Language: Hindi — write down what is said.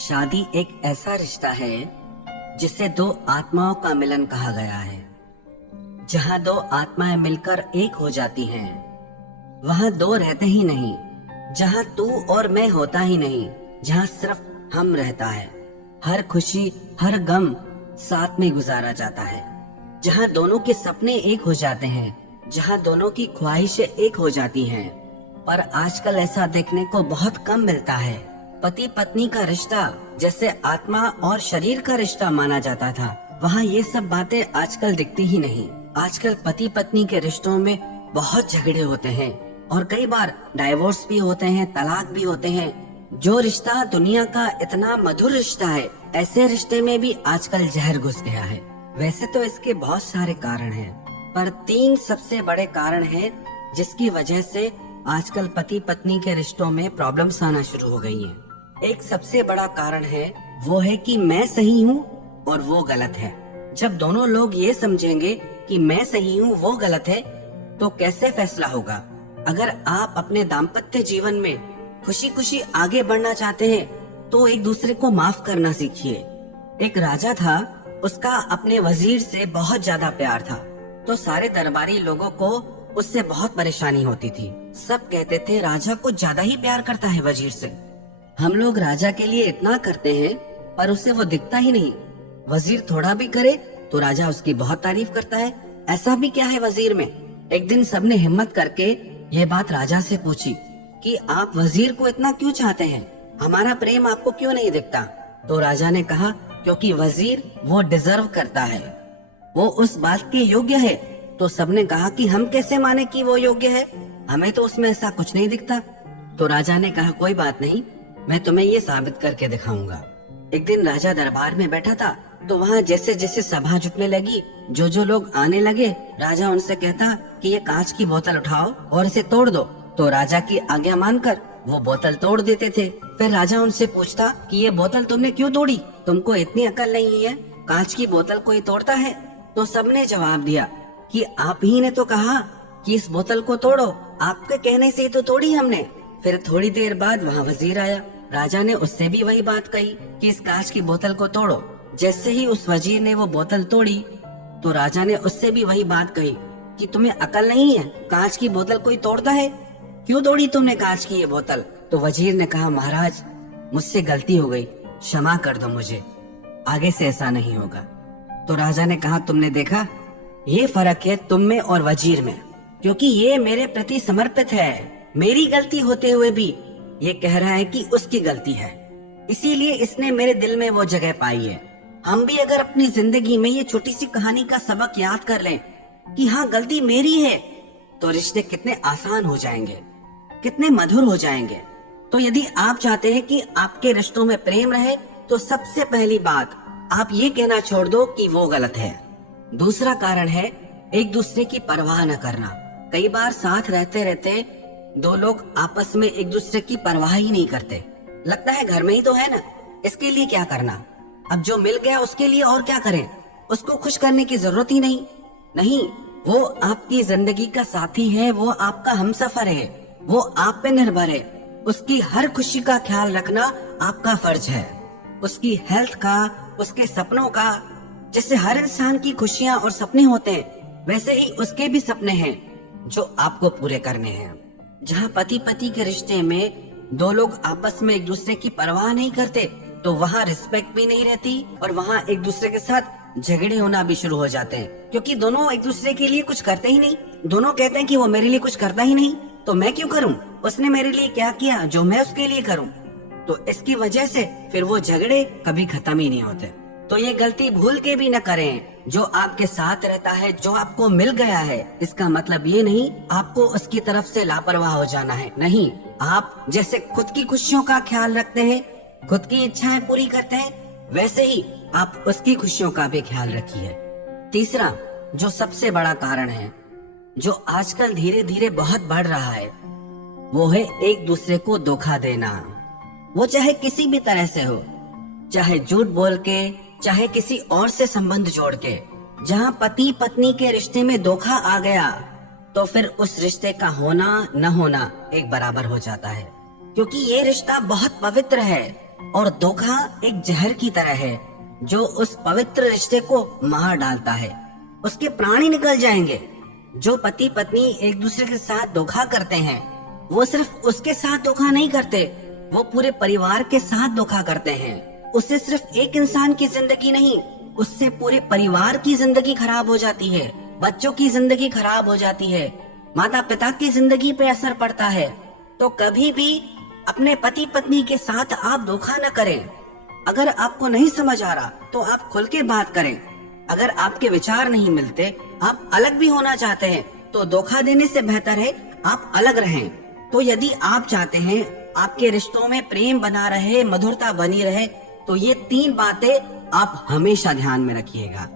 शादी एक ऐसा रिश्ता है जिसे दो आत्माओं का मिलन कहा गया है। जहां दो आत्माएं मिलकर एक हो जाती हैं, वहां दो रहते ही नहीं, जहां तू और मैं होता ही नहीं, जहां सिर्फ हम रहता है। हर खुशी हर गम साथ में गुजारा जाता है। जहां दोनों के सपने एक हो जाते हैं, जहां दोनों की ख्वाहिशें एक हो जाती हैं। पर आजकल ऐसा देखने को बहुत कम मिलता है। पति पत्नी का रिश्ता जैसे आत्मा और शरीर का रिश्ता माना जाता था, वहाँ ये सब बातें आजकल दिखती ही नहीं। आजकल पति पत्नी के रिश्तों में बहुत झगड़े होते हैं और कई बार डाइवोर्स भी होते हैं, तलाक भी होते हैं। जो रिश्ता दुनिया का इतना मधुर रिश्ता है, ऐसे रिश्ते में भी आजकल जहर घुस गया है। वैसे तो इसके बहुत सारे कारण हैं, पर 3 सबसे बड़े कारण हैं जिसकी वजह से आजकल पति पत्नी के रिश्तों में प्रॉब्लम्स आना शुरू हो गई हैं। एक सबसे बड़ा कारण है वो है कि मैं सही हूँ और वो गलत है। जब दोनों लोग ये समझेंगे कि मैं सही हूँ वो गलत है, तो कैसे फैसला होगा? अगर आप अपने दाम्पत्य जीवन में खुशी खुशी आगे बढ़ना चाहते हैं तो एक दूसरे को माफ करना सीखिए। एक राजा था, उसका अपने वजीर से बहुत ज्यादा प्यार था, तो सारे दरबारी लोगों को उससे बहुत परेशानी होती थी। सब कहते थे राजा कुछ ज्यादा ही प्यार करता है वजीर से। हम लोग राजा के लिए इतना करते हैं पर उसे वो दिखता ही नहीं। वजीर थोड़ा भी करे तो राजा उसकी बहुत तारीफ करता है। ऐसा भी क्या है वजीर में? एक दिन सबने हिम्मत करके यह बात राजा से पूछी कि आप वजीर को इतना क्यों चाहते हैं? हमारा प्रेम आपको क्यों नहीं दिखता? तो राजा ने कहा, क्योंकि वजीर वो डिजर्व करता है, वो उस बात के योग्य है। तो सबने कहा कि हम कैसे माने कि वो योग्य है, हमें तो उसमें ऐसा कुछ नहीं दिखता। तो राजा ने कहा, कोई बात नहीं, मैं तुम्हें ये साबित करके दिखाऊंगा। एक दिन राजा दरबार में बैठा था, तो वहाँ जैसे जैसे सभा जुटने लगी, जो जो लोग आने लगे, राजा उनसे कहता कि ये कांच की बोतल उठाओ और इसे तोड़ दो। तो राजा की आज्ञा मानकर वो बोतल तोड़ देते थे। फिर राजा उनसे पूछता कि ये बोतल तुमने क्यों तोड़ी? तुमको इतनी अकल नहीं है, कांच की बोतल कोई तोड़ता है? तो सबने जवाब दिया कि आप ही ने तो कहा कि इस बोतल को तोड़ो, आपके कहने से ही तो तोड़ी हमने। फिर थोड़ी देर बाद वहाँ वजीर आया। राजा ने उससे भी वही बात कही कि इस कांच की बोतल को तोड़ो। जैसे ही उस वजीर ने वो बोतल तोड़ी, तो राजा ने उससे भी वही बात कही कि तुम्हें अकल नहीं है, कांच की बोतल कोई तोड़ता है? क्यों तोड़ी तुमने कांच की ये बोतल? तो वजीर ने कहा, महाराज मुझसे गलती हो गई, क्षमा कर दो मुझे, आगे से ऐसा नहीं होगा। तो राजा ने कहा, तुमने देखा, ये फर्क है तुम में और वजीर में, क्योंकि ये मेरे प्रति समर्पित है। मेरी गलती होते हुए भी ये कह रहा है कि उसकी गलती है, इसीलिए इसने मेरे दिल में वो जगह पाई है। हम भी अगर अपनी जिंदगी में ये छोटी सी कहानी का सबक याद कर लें कि हाँ गलती मेरी है, तो रिश्ते कितने आसान हो जाएंगे, कितने मधुर हो जाएंगे। तो यदि आप चाहते हैं कि आपके रिश्तों में प्रेम रहे, तो सबसे पहली बात आप ये कहना छोड़ दो कि वो गलत है। दूसरा कारण है एक दूसरे की परवाह न करना। कई बार साथ रहते रहते दो लोग आपस में एक दूसरे की परवाह ही नहीं करते। लगता है घर में ही तो है ना, इसके लिए क्या करना, अब जो मिल गया उसके लिए और क्या करें, उसको खुश करने की जरूरत ही नहीं। नहीं, वो आपकी जिंदगी का साथी है, वो आपका हमसफर है, वो आप पे निर्भर है। उसकी हर खुशी का ख्याल रखना आपका फर्ज है, उसकी हेल्थ का, उसके सपनों का। जैसे हर इंसान की खुशियाँ और सपने होते हैं, वैसे ही उसके भी सपने हैं जो आपको पूरे करने हैं। जहाँ पति पति के रिश्ते में दो लोग आपस में एक दूसरे की परवाह नहीं करते, तो वहाँ रिस्पेक्ट भी नहीं रहती और वहाँ एक दूसरे के साथ झगड़े होना भी शुरू हो जाते हैं, क्योंकि दोनों एक दूसरे के लिए कुछ करते ही नहीं। दोनों कहते हैं कि वो मेरे लिए कुछ करता ही नहीं, तो मैं क्यों करूँ, उसने मेरे लिए क्या किया जो मैं उसके लिए करूँ? तो इसकी वजह से फिर वो झगड़े कभी खत्म ही नहीं होते। तो ये गलती भूल के भी न करें। जो आपके साथ रहता है, जो आपको मिल गया है, इसका मतलब ये नहीं आपको उसकी तरफ से लापरवाह हो जाना है। नहीं, आप जैसे खुद की खुशियों का ख्याल रखते हैं, खुद की इच्छाएं पूरी करते हैं, वैसे ही आप उसकी खुशियों का भी ख्याल रखिए। तीसरा जो सबसे बड़ा कारण है, जो आजकल धीरे धीरे बहुत बढ़ रहा है, वो है एक दूसरे को धोखा देना। वो चाहे किसी भी तरह से हो, चाहे झूठ बोल के, चाहे किसी और से संबंध जोड़ के। जहाँ पति पत्नी के रिश्ते में धोखा आ गया, तो फिर उस रिश्ते का होना न होना एक बराबर हो जाता है, क्योंकि ये रिश्ता बहुत पवित्र है। और धोखा एक जहर की तरह है जो उस पवित्र रिश्ते को मार डालता है। उसके प्राण ही निकल जाएंगे। जो पति पत्नी एक दूसरे के साथ धोखा करते हैं, वो सिर्फ उसके साथ धोखा नहीं करते, वो पूरे परिवार के साथ धोखा करते हैं। उससे सिर्फ एक इंसान की जिंदगी नहीं, उससे पूरे परिवार की जिंदगी खराब हो जाती है, बच्चों की जिंदगी खराब हो जाती है, माता पिता की जिंदगी पे असर पड़ता है। तो कभी भी अपने पति पत्नी के साथ आप धोखा न करें। अगर आपको नहीं समझ आ रहा तो आप खुल के बात करें। अगर आपके विचार नहीं मिलते, आप अलग भी होना चाहते हैं, तो धोखा देने से बेहतर है आप अलग रहें। तो यदि आप चाहते हैं आपके रिश्तों में प्रेम बना रहे, मधुरता बनी रहे, तो ये 3 बातें आप हमेशा ध्यान में रखिएगा।